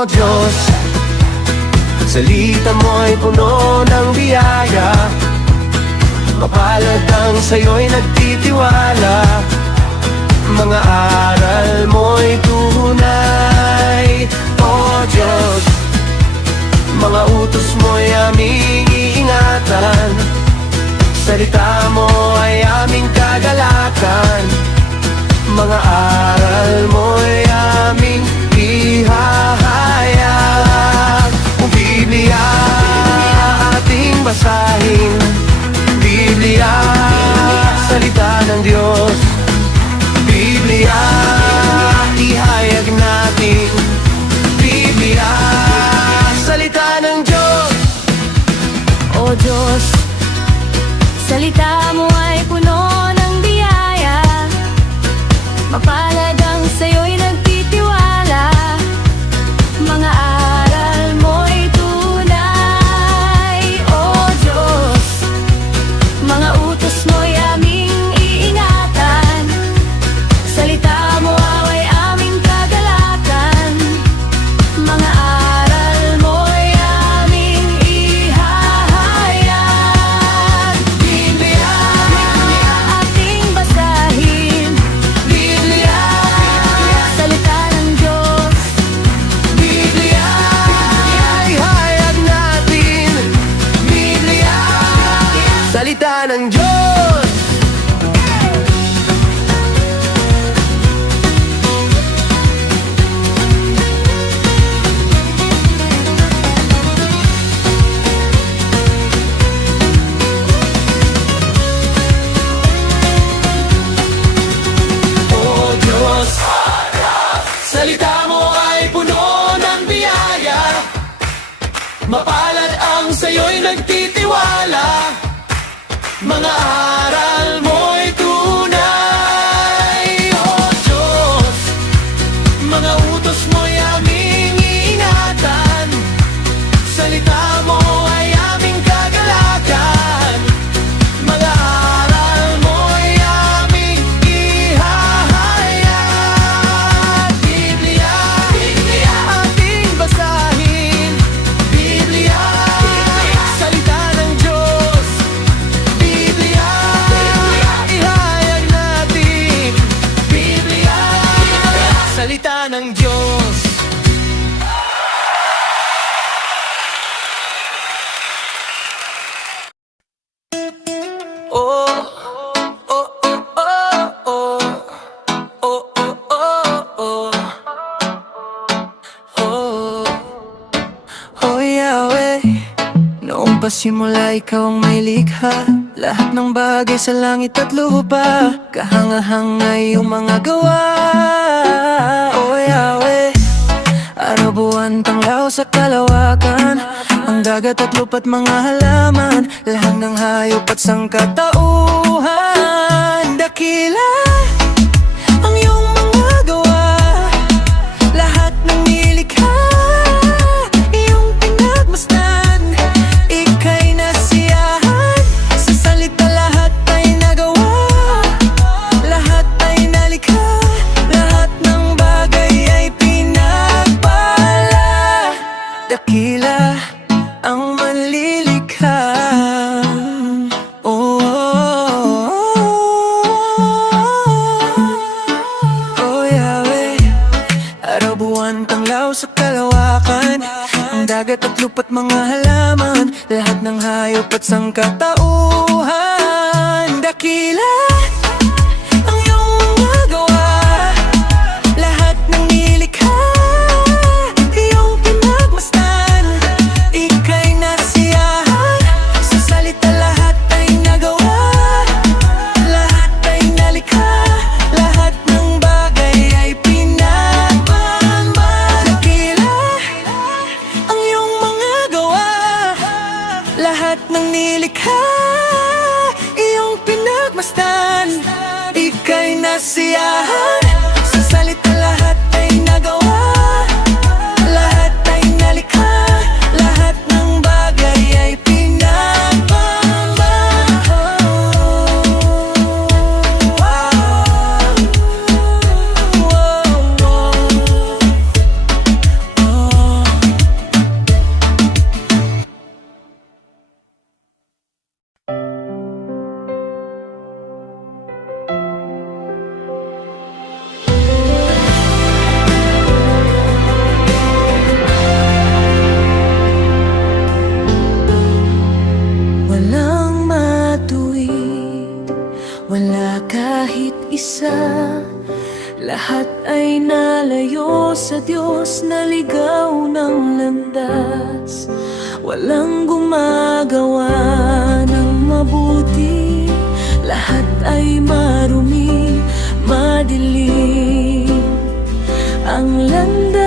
O Diyos, salita mo'y puno ng biyaya, mapalad ang sa'yo'y nagtitiwala. Mga aral mo'y tunay. O Diyos, mga utos mo'y aming iingatan, salita mo ay aming kagalakan. Mga aral mo'y aming ihahayag. O Biblia, ating basahin. Biblia, salita ng Diyos. Biblia, ihayag natin. Biblia, salita ng Diyos. O Diyos, salita mo ay puno ng biyaya, mapalad ang sa'yo'y nagtitiwala. Mga aral mo'y tunay. O Diyos, mga utos mo'y aming iingatan, salita mo ay aming kagalakan. Mga aral mo'y aming ihahayag. Biblia, ating basahin. Biblia, salita ng Diyos. Biblia, ihayag natin. Biblia, salita ng Diyos. O Diyos, salita mo ay puno ng biyaya, mapalad ang sa'yo'y nagtitiwala. Mga aral mo'y tunay. O Diyos, mga utos mo'y aming iingatan, salita mo ay aming kagalakan. Mga aral mo'y aming ihahayag. Biblia, ating basahin. Biblia, salita ng Diyos. Biblia, ihayag natin. Biblia, salita ng Diyos. Oh, oh, oh, oh, oh, oh, oh, oh, oh, oh, Yahweh. Noong pa simula ikaw ang may likha, lahat ng bagay sa langit at lupa, kahanga-hanga iyong mga gawa. O Yahweh, araw, buwan, tanglaw sa kalawakan, ang dagat at lupa't mga halaman, lahat ng hayop at sangkatauhan. Dakila ang iyong mga gawa, lahat ng nilikha iyong pinagmasdan. Ika'y nasiyahan, sa salita lahat ay nagawa, lahat ay nalikha, lahat ng bagay ay pinagpala. Dakila ang manlilikha. Oh, oh, oh, oh, Yahweh. Araw, buwan, tanglaw sa kalawakan, ang dagat at lupa't mga halaman, lahat ng hayop at sangkatauhan. Dakila ang iyong mga gawa, lahat ng nilikha iyong pinagmasdan. Ika'y nasiyahan, sa salita lahat ay nagawa, lahat ay nalikha, lahat ng bagay ay pinagmamahal. Dakila ang iyong mga gawa, lahat ng nilikha iyong pinagmasdan. sa Diyos naligaw ng landas. Walang gumagawa ng mabuti, lahat ay marumi, madilim ang landas.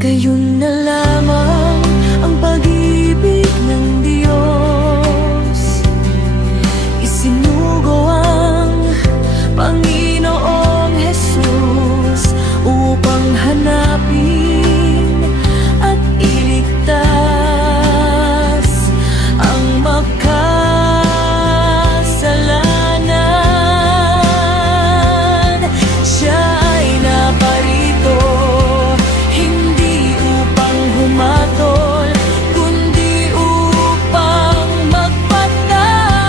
Gayon na lamang ang pag-ibig ng Diyos, isinugo ang Panginoong Jesus upang hanapin at iligtas ang makasalanan. Siya ay naparito hindi upang humatol, kundi upang magpatawad.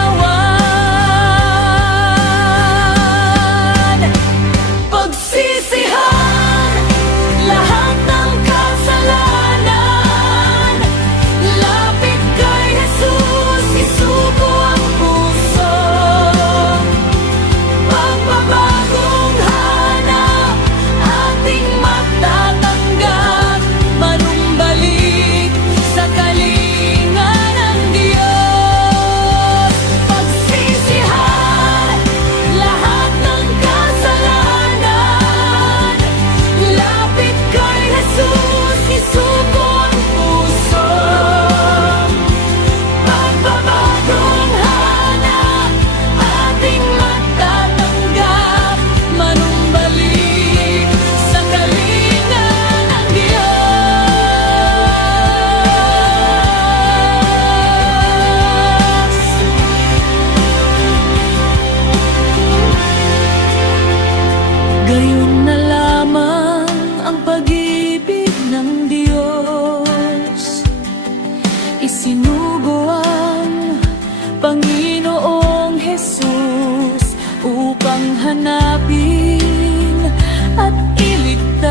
Pagsisihan lahat ng kasalanan, lapit kay Jesus, isuko ang puso. Pagbabagong hanap, ating matatanggap, manumbalik sa kalinga ng Diyos. Pagsisihan lahat ng kasalanan, lapit kay Jesus, isuko ang puso. Pagbabagong hanap, ating matatanggap, manumbalik sa kalinga ng Diyos. Gayon na lamang ang pag-ibig ng Diyos, isinugo ang Panginoong Jesus upang hanapin at iligtas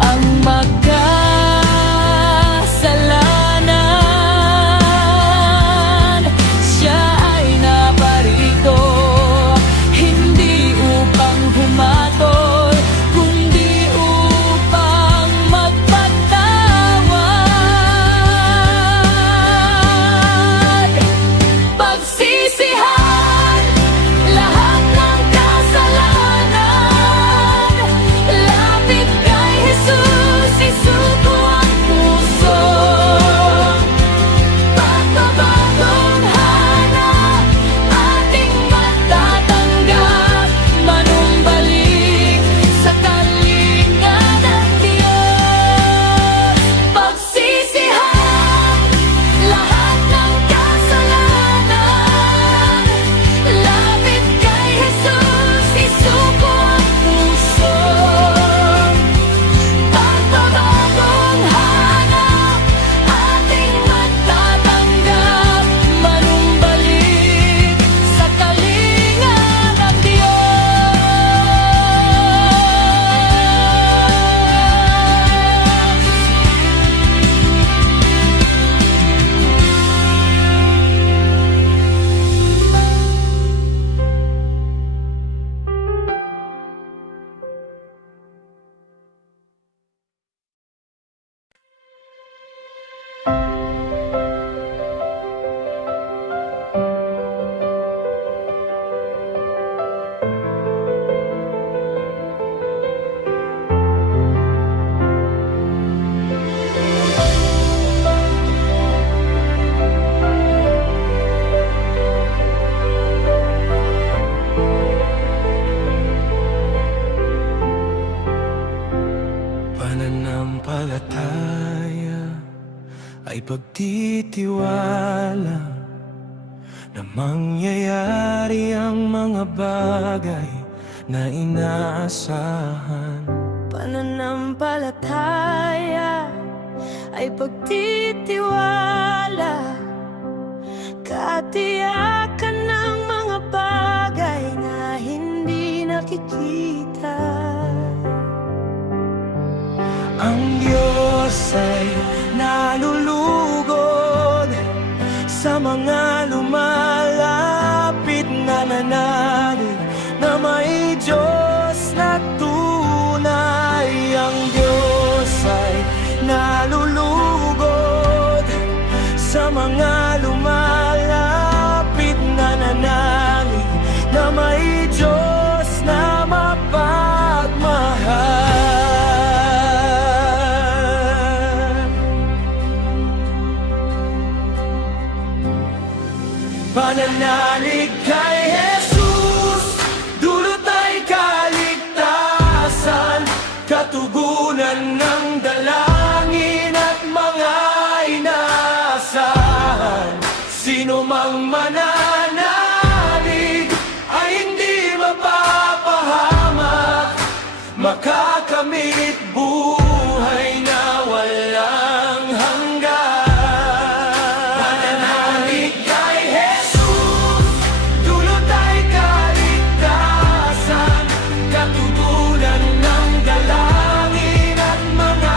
ang makasalanan. Siya ay naparito hindi upang humatol, kundi upang magpatawad. Pagsisihan lahat ng kasalanan, lapit kay Jesus, isuko ang puso. Pagbabagong hanap, ating matatanggap, manumbalik sa kalinga ng Diyos. Pagsisihan lahat ng kasalanan, lapit kay Jesus, isuko ang puso. Pagbabagong hanap, ating matatanggap, manumbalik sa kalinga ng Pananampalataya ay pagtitiwala na mangyayari ang mga bagay na inaasahan. Pananampalataya ay pagtitiwala, katiyakan ng mga bagay na hindi nakikita. Ang Diyos ay nalulugod sa mga lumalapit na Pananalig kay Jesus, dulot ay kaligtasan, katugunan ng dalangin at mga inaasahan. Sino mang mananalig ay hindi mapapahamak, makakamit buhay na walang hanggan. Pananalig kay Jesus, dulot ay kaligtasan, katugunan ng dalangin at mga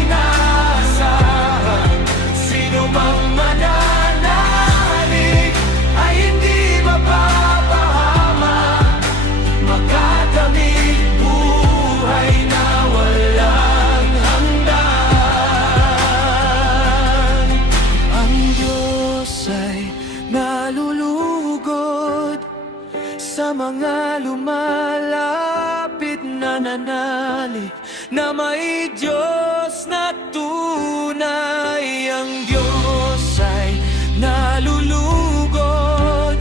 inaasahan. Sino mang mananalig ay hindi mapapahamak, makakamit buhay na walang hanggan. Ang Diyos ay nalulugod sa mga lumalapit na nanalig na may Diyos na tunay. Ang Diyos ay nalulugod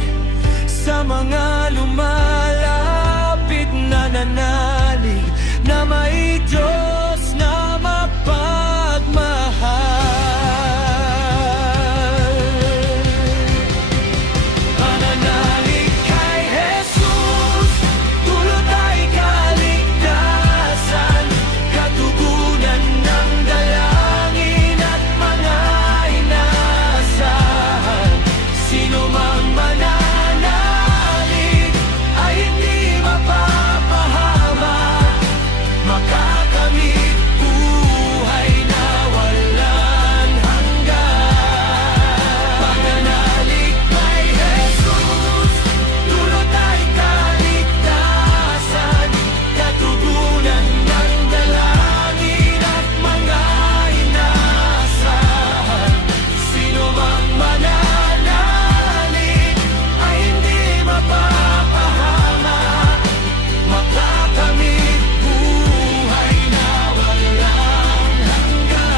sa mga lumalapit na nanalig na may Diyos na mapagmahal. Pananalig kay Jesus, dulot ay kaligtasan, katugunan ng dalangin at mga inaasahan. Sino mang mananalig ay hindi mapapahamak, makakamit buhay na walang hanggan. Pananalig kay Jesus, dulot ay kaligtasan, katugunan ng dalangin at mga inaasahan. Sino mang mananalig ay hindi mapapahamak, makakamit buhay na walang hanggan.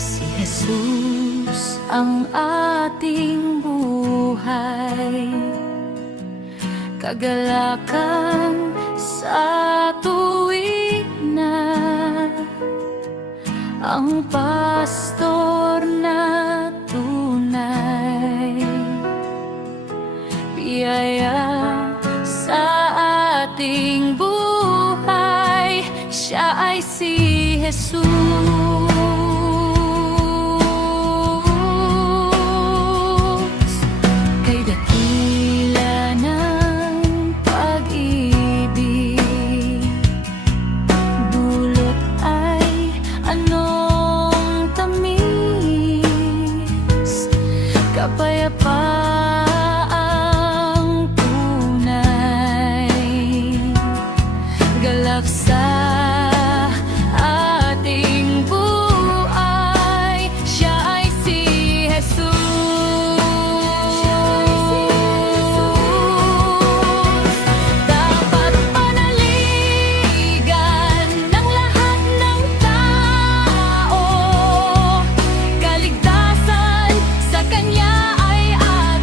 Si Jesus ang ating buhay, kagalakan sa tuwing na ang pastor na tunay, biyaya sa ating buhay. Siya ay si Jesus. Kay dakila ng pag-ibig, dulot ay anong tamis, kapayapaang tunay, galak sa ating buhay. Siya ay si Jesus. Dapat panaligan ng lahat ng tao, kaligtasan sa Kanya ay atin.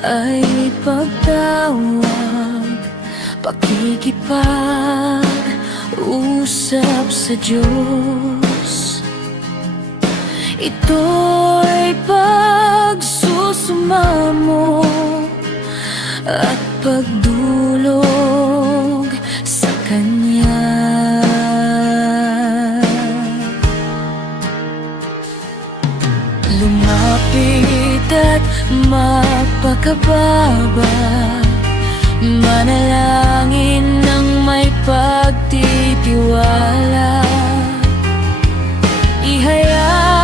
ay pagtawag, pakikipag-usap sa Diyos. Ito'y pagsusumamo at pagdulog sa Kanya. Lumapit at magpakababa, manalangin ng may pagtitiwala. Ihayag